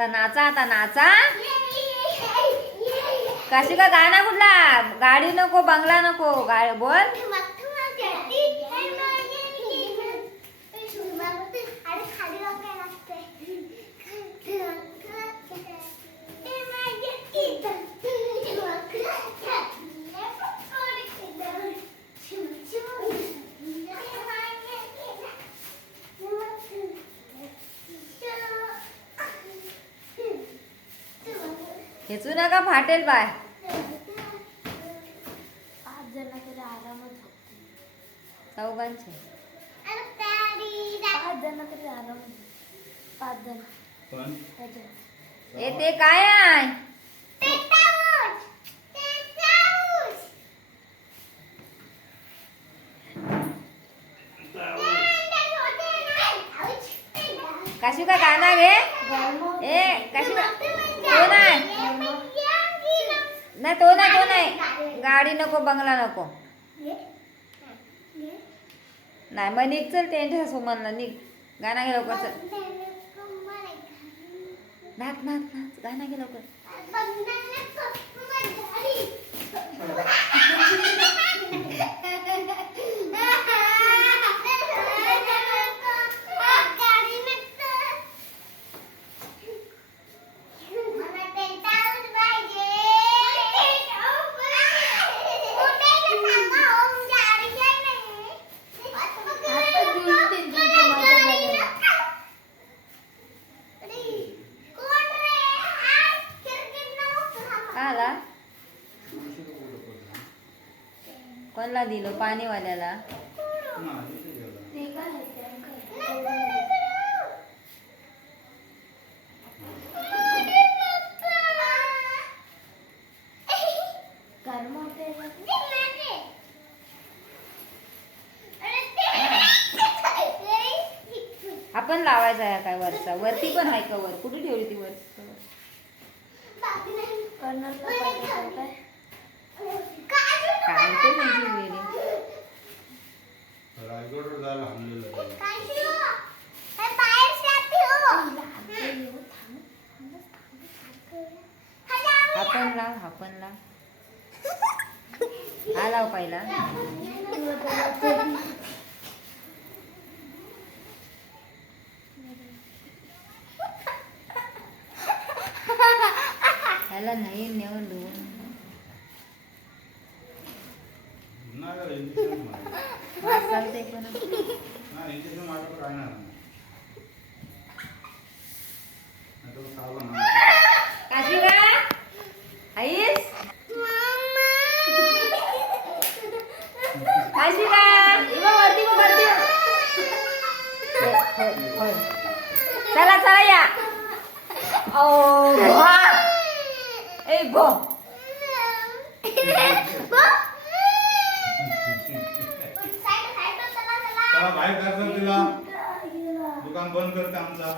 आता नाचा, आता नाचा. कशी का गाणं कुठला? गाडी नको, बंगला नको, बोल. खेचू नका, फाटेल बाय. चौघांचे 5 जण. ए ते काय आहे? कशी का गाणं घे. ए कशी का तो नाही नाही तो नाही तो नाही. गाडी नको, बंगला नको. नाही मग निघ, चल त्यांच्या सोमनला निघ. गाणं घे लवकर, चल. नाच नाच नाच, गाणं घे लवकर. आला कोणला दिलं? पाणीवाल्याला. आपण लावायचा आहे काय वरचा? वरती पण आहे का? वर कुठे ठेवली ती? वर काय ते म्हणजे वेळी आपण लाव, आपण लाव. हा लाव पहिला. ह्याला नाही नेऊन देऊन चालते पण काशी का आईस काशी का वरती वरती. चला चला या. ओ भा ए भो बाहेर करतो तिला. दुकान बंद करते आमचा.